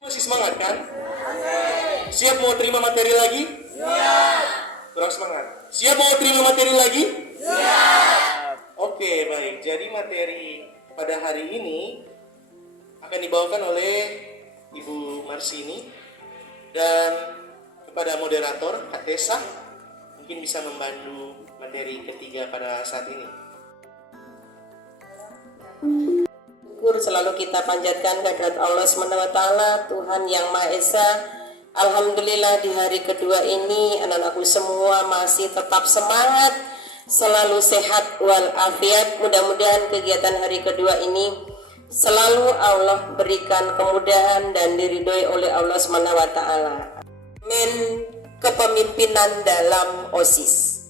Masih semangat kan? Siap mau terima materi lagi? Kurang semangat. Siap mau terima materi lagi? Oke, baik. Jadi materi pada hari ini akan dibawakan oleh Ibu Marsini dan kepada moderator Kak Tessa mungkin bisa membantu materi ketiga pada saat ini. Syukur selalu kita panjatkan kehadirat Allah SWT, Tuhan yang Maha Esa. Alhamdulillah di hari kedua ini anak-anakku semua masih tetap semangat, selalu sehat walafiat. Mudah-mudahan kegiatan hari kedua ini selalu Allah berikan kemudahan dan diridhoi oleh Allah SWT. Amin. Kepemimpinan dalam OSIS.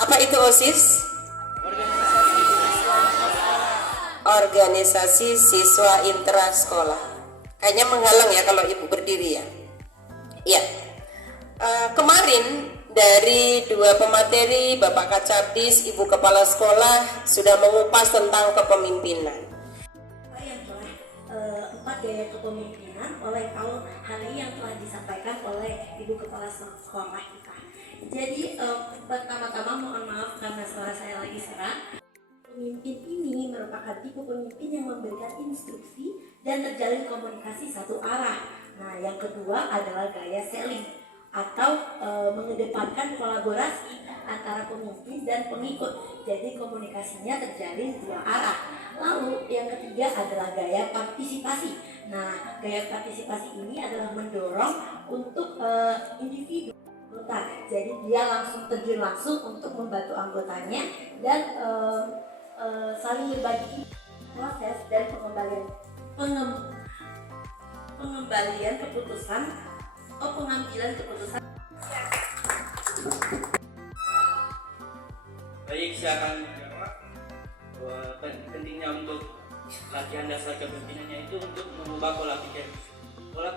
Apa itu OSIS? Organisasi Siswa Intrasekolah. Kayaknya menghalang ya kalau ibu berdiri ya. Ya. Kemarin dari dua pemateri, Bapak Kacabdis, Ibu Kepala Sekolah sudah mengupas tentang kepemimpinan. Yang telah 4 gaya kepemimpinan oleh Paul Harry yang telah disampaikan oleh Ibu Kepala Sekolah kita. Jadi pertama-tama mohon maaf karena suara saya lagi serak. Pemimpin ini merupakan tipe pemimpin yang memberikan instruksi dan terjalin komunikasi satu arah. Nah, yang kedua adalah gaya selling atau mengedepankan kolaborasi antara pemimpin dan pengikut. Jadi komunikasinya terjalin dua arah. Lalu yang ketiga adalah gaya partisipasi. Nah, gaya partisipasi ini adalah mendorong untuk individu anggota. Jadi dia langsung terjun langsung untuk membantu anggotanya dan saling berbagi proses dan pengambilan keputusan. Baik, saya akan menjawab bahwa pentingnya untuk latihan dasar kepemimpinannya itu untuk mengubah pola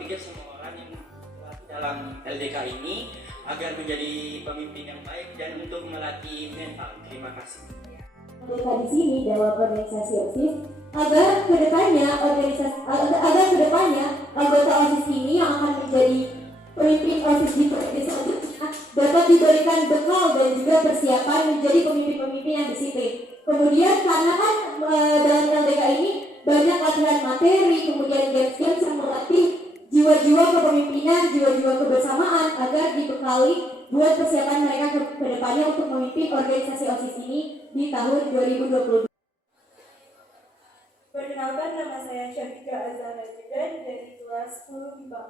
pikir semua orang yang terlatih dalam LDK ini agar menjadi pemimpin yang baik dan untuk melatih mental. Terima kasih. Di sini dalam organisasi OSIS agar kedepannya anggota OSIS ini yang akan menjadi pemimpin OSIS di periode selanjutnya dapat diberikan bekal dan juga persiapan menjadi pemimpin-pemimpin yang disiplin. Kemudian karena kan dalam LDK ini banyak latihan materi, kemudian games-games yang melatih jiwa-jiwa kepemimpinan, jiwa-jiwa kebersamaan agar dibekali buat persiapan mereka ke depannya untuk memimpin organisasi OSIS ini di tahun 2022. Perkenalkan, nama saya Syafiqah Azhar Rajidan dari kelas 10 IPA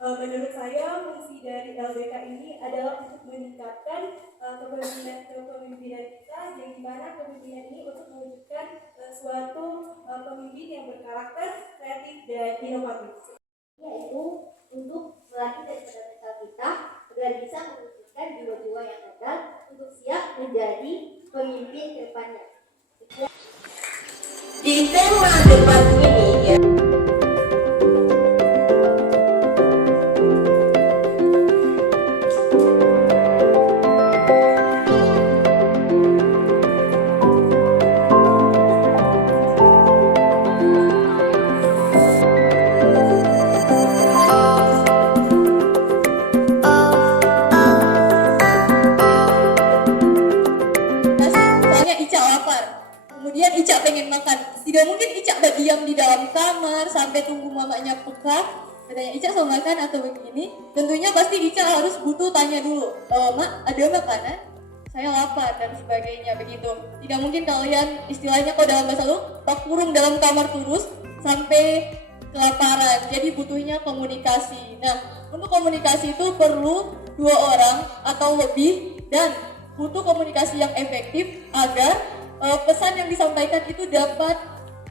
4. Menurut saya, fungsi dari LDK ini adalah untuk meningkatkan kepemimpinan kita, yang dimana kepemimpinan ini untuk mewujudkan suatu pemimpin yang berkarakter, kreatif, dan inovatif. Yaitu untuk melatih daripada mental kita agar bisa mewujudkan jiwa-jiwa yang andal untuk siap menjadi pemimpin ke depannya. Di tema debat ini ya. Kemudian Ica pengen makan. Tidak mungkin Ica udah diam di dalam kamar sampai tunggu mamanya peka. Katanya Ica mau makan atau begini. Tentunya pasti Ica harus butuh tanya dulu. Mak, ada makanan? Saya lapar dan sebagainya begitu. Tidak mungkin kalian istilahnya kalau dalam bahasa lu tak kurung dalam kamar terus sampai kelaparan. Jadi butuhnya komunikasi. Nah, untuk komunikasi itu perlu 2 orang atau lebih dan butuh komunikasi yang efektif agar pesan yang disampaikan itu dapat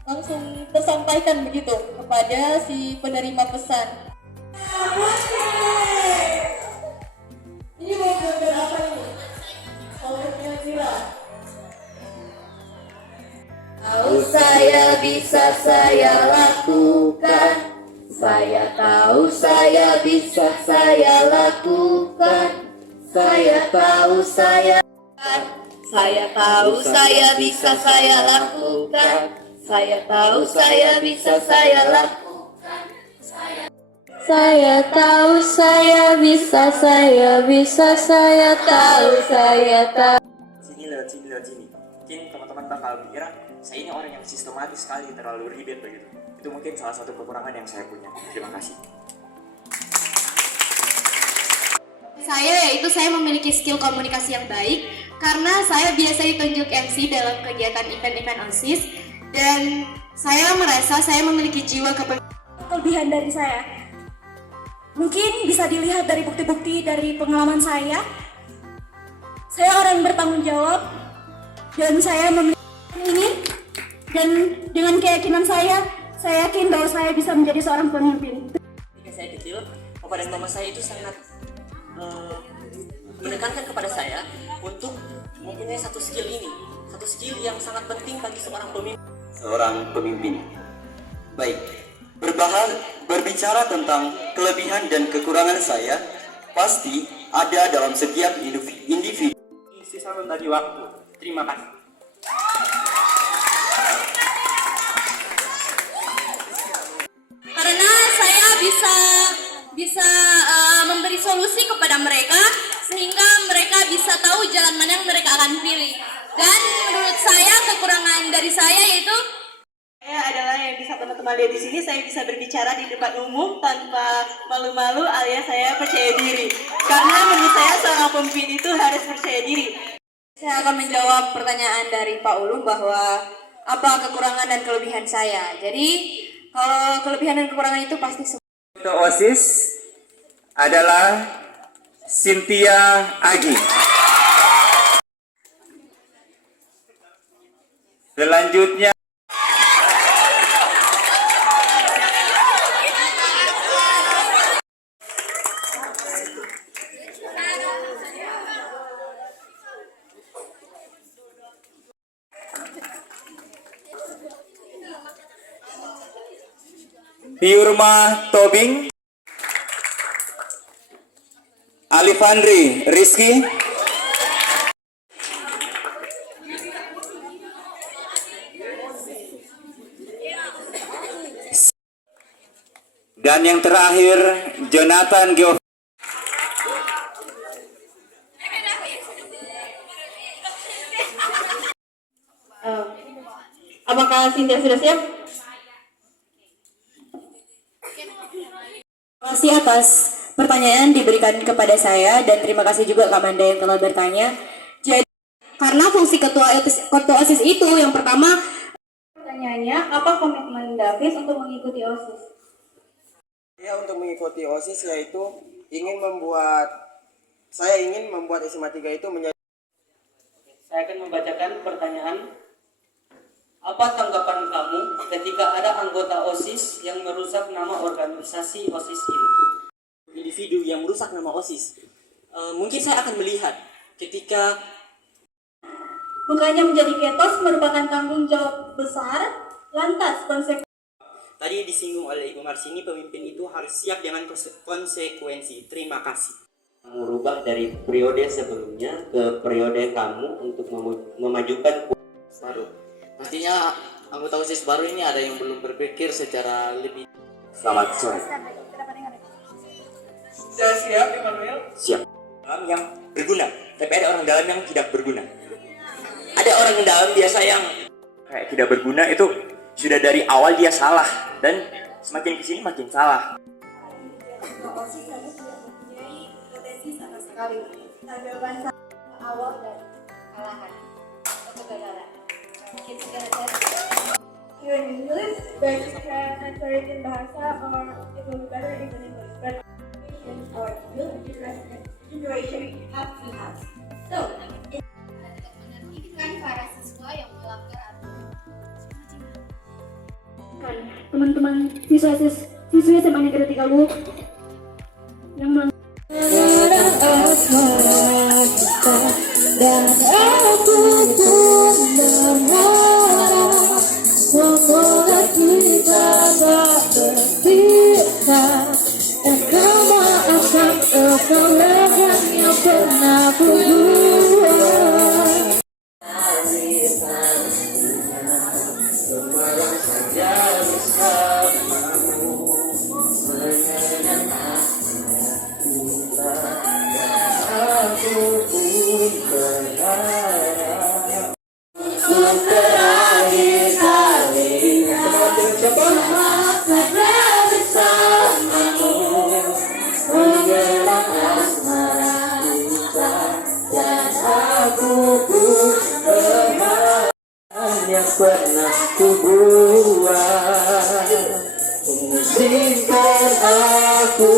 langsung tersampaikan begitu kepada si penerima pesan. Ini mau gambar apa ini? Kira-kira. Tahu saya bisa saya lakukan. Saya tahu saya bisa saya lakukan. Saya tahu saya bisa saya lakukan. Saya tahu saya bisa saya lakukan. Saya tahu saya bisa, saya bisa, saya tahu saya tahu. Sini lewat sini. Mungkin teman-teman bakal pikir saya ini orang yang sistematis sekali, terlalu ribet begitu. Itu mungkin salah satu kekurangan yang saya punya. Terima kasih. Saya memiliki skill komunikasi yang baik karena saya biasa ditunjuk MC dalam kegiatan event-event OSIS dan saya merasa saya memiliki jiwa Kelebihan dari saya mungkin bisa dilihat dari bukti-bukti dari pengalaman saya. Saya orang yang bertanggung jawab dan saya memiliki ini, dan dengan keyakinan saya yakin bahwa saya bisa menjadi seorang pemimpin. Ketika saya kecil, papa dan mama saya itu sangat menekankan kepada saya untuk mempunyai satu skill yang sangat penting bagi seorang pemimpin. Baik, berbicara tentang kelebihan dan kekurangan saya, pasti ada dalam setiap individu. Sisa membagi waktu. Terima kasih. karena saya bisa memberi solusi kepada mereka sehingga mereka bisa tahu jalan mana yang mereka akan pilih. Dan menurut saya kekurangan dari saya yaitu saya adalah yang bisa teman-teman lihat di sini, saya bisa berbicara di depan umum tanpa malu-malu alias saya percaya diri. Karena menurut saya seorang pemimpin itu harus percaya diri. Saya akan menjawab pertanyaan dari Pak Ulum bahwa apa kekurangan dan kelebihan saya. Jadi kalau kelebihan dan kekurangan itu pasti Ketua OSIS adalah Cynthia Agi. Selanjutnya Piurma Tobing, Alifandri Rizky, dan yang terakhir Jonathan Geoff. Apakah Cynthia sudah siap? Terima kasih atas pertanyaan diberikan kepada saya dan terima kasih juga Kak Manda yang telah bertanya. Jadi karena fungsi ketua OSIS itu yang pertama, Pertanyaannya, apa komitmen Davis untuk mengikuti OSIS? Saya untuk mengikuti OSIS yaitu saya ingin membuat SMA 3 itu menjadi. Saya akan membacakan pertanyaan. Apa tanggapan kamu ketika ada anggota OSIS yang merusak nama organisasi OSIS ini? Individu yang merusak nama OSIS. Mungkin saya akan melihat ketika Bukannya menjadi ketos merupakan tanggung jawab besar, lantas tadi disinggung oleh Ibu Marsini, pemimpin itu harus siap dengan konsekuensi. Terima kasih. Merubah dari periode sebelumnya ke periode kamu untuk memajukan baru. Pastinya anggota OSIS baru ini ada yang belum berpikir secara lebih. Selamat sore. Sudah siap, Emmanuel? Siap. Dalam yang berguna, tapi ada orang dalam yang tidak berguna. Ada orang dalam biasa yang kayak tidak berguna, itu sudah dari awal dia salah dan semakin kesini makin salah. OSIS harus tidak mempunyai potensi sama sekali. Tanggapan awal dan kekalahan atau kegagalan. In English, then you can answer it in bahasa, or it will be better in English. But or will interesting situation we have. So, Menertibkan para siswa yang melanggar aturan. teman-teman siswa SMA Negeri 3 Luhuk yang Dan aku pun berharap semoga kita tak berpisah, dan kemaafan kesalahan yang pernah kubuat. Semalam saja bersamamu, mengenang aku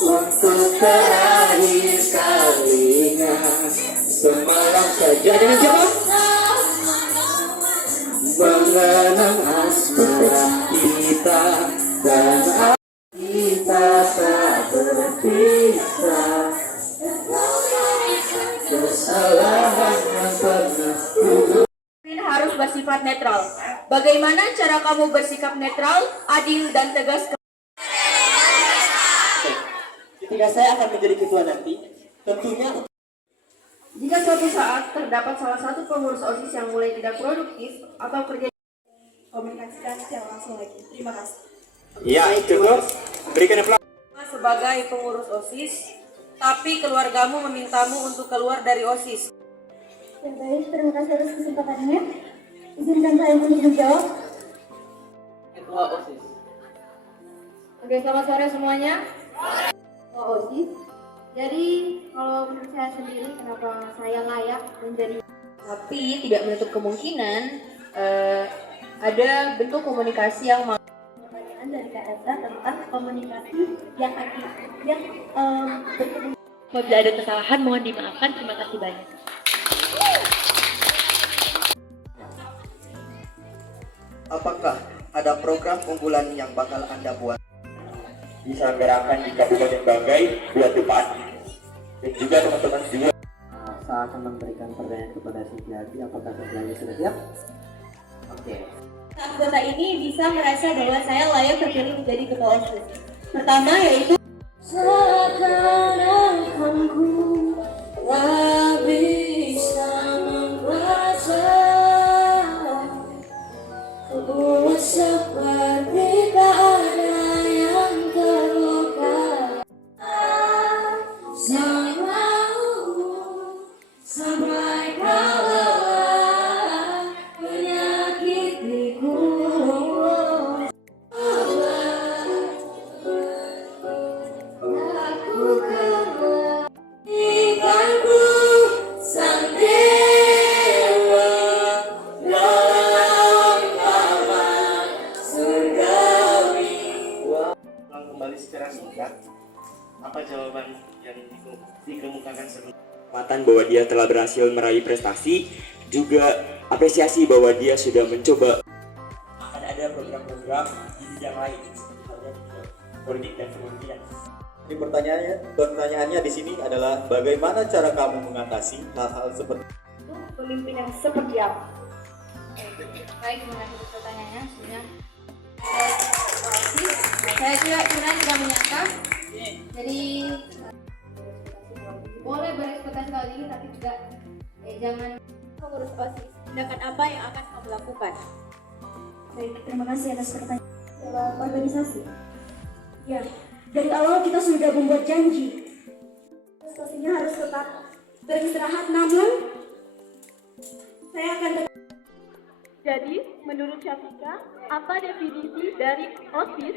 waktu terakhir kalinya semalam saja dan coba mengenang asmara kita dan kita tak berpisah. Kesalahan yang pernah harus bersifat netral. Bagaimana cara kamu bersikap netral, adil, dan tegas? Ketika saya akan menjadi ketua nanti, tentunya Jika suatu saat terdapat salah satu pengurus OSIS yang mulai tidak produktif atau kerja komunikasikan secara langsung lagi. Terima kasih. Ya, cukup. Berikan aplaus. sebagai pengurus OSIS, tapi keluargamu memintamu untuk keluar dari OSIS. Ya, baik, terima kasih atas kesempatannya. Izinkan saya untuk menjawab. Ketua OSIS. Oke, selamat sore semuanya. OSIS. Jadi, kalau menurut saya sendiri, kenapa saya layak menjadi, tapi tidak menutup kemungkinan ada bentuk komunikasi yang pertanyaan dari Kak Elsa tentang komunikasi yang berkembang. Apabila ada kesalahan, mohon dimaafkan. Terima kasih banyak. apakah ada program unggulan yang bakal Anda buat? Diselenggarakan di Kabupaten Banggai buat depan dan juga teman-teman juga. Saya akan memberikan pertanyaan kepada Sujiati. Apakah Sujiati sudah siap? Oke. Anggota ini bisa merasa bahwa saya layak terpilih menjadi ketua OSIS. Pertama yaitu sekarang ku tak bisa membaca, ku seperti tak ada yang terluka. Sampai kau lelah menyakitiku. Kembali secara singkat, apa jawaban yang dikemukakan sebelum? Penguatan bahwa dia telah berhasil meraih prestasi, juga apresiasi bahwa dia sudah mencoba. Akan ada program-program di bidang lain, misalnya politik dan kepemimpinan. Jadi pertanyaannya di sini adalah bagaimana cara kamu mengatasi hal-hal seperti pemimpin yang seperti apa? Baik, terima kasih atas pertanyaannya. Sebenarnya saya juga sebenarnya tidak menyangka. Jadi boleh berekspektasi hal ini, tapi juga jangan Pengurus OSIS, tindakan apa yang akan kamu lakukan? Baik, terima kasih atas pertanyaan. Dalam organisasi, ya, dari awal kita sudah membuat janji. Pastinya harus tetap beristirahat, namun saya akan tetap. Jadi, menurut Syafika, apa definisi dari OSIS?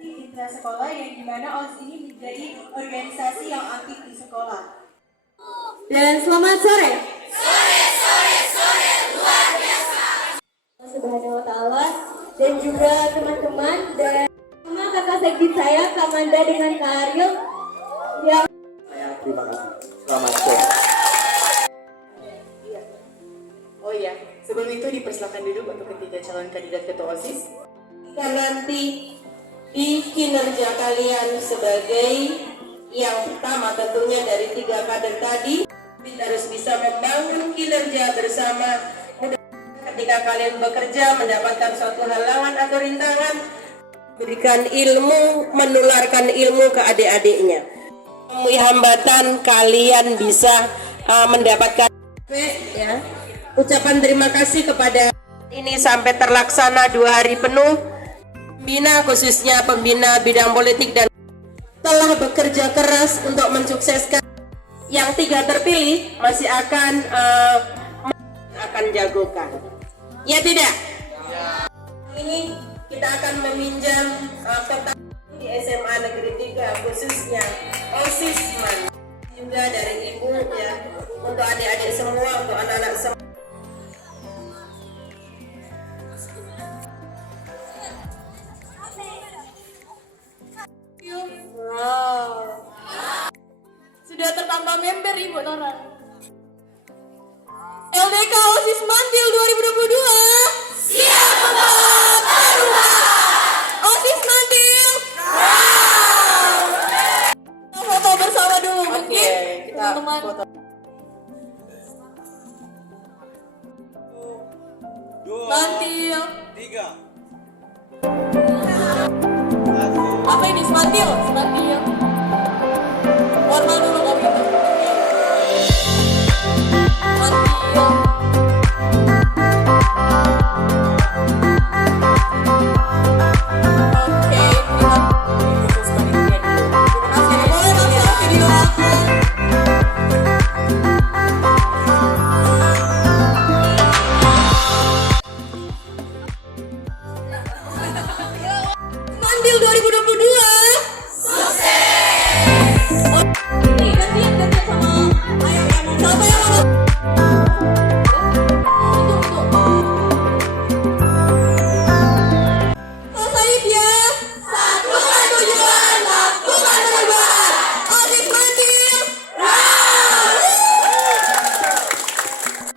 Intra sekolah yang dimana OSIS ini menjadi organisasi yang aktif di sekolah. Dan selamat sore. Subhanahu wa ta'ala dan juga teman-teman dan sama kakak sekdit saya Kak Manda dengan Kak Ariel yang Terima kasih. Selamat sore. Oh iya, sebelum itu dipersilakan dulu untuk ketiga calon kandidat ketua OSIS. Dan nanti di kinerja kalian sebagai yang pertama tentunya dari 3 kader tadi, kita harus bisa membangun kinerja bersama. Ketika kalian bekerja mendapatkan suatu halangan atau rintangan, berikan ilmu, menularkan ilmu ke adik-adiknya. Menemui hambatan kalian bisa mendapatkan ya. Ucapan terima kasih kepada ini sampai terlaksana 2 hari penuh. Pembina khususnya pembina bidang politik dan telah bekerja keras untuk mensukseskan. Yang 3 terpilih masih akan jagokan. Ya tidak? Ini kita akan meminjam peta di SMA Negeri 3 khususnya OSISman juga dari ibu ya, untuk adik-adik semua, untuk anak-anak semua. Wow. Sudah tertambah member Ibu Nora. LDK OSIS Mantil 2022. Siap membawa perubahan. OSIS Mantil. Kita foto bersama dulu mungkin teman-teman. Mantil. 3. Apa ini Mantil?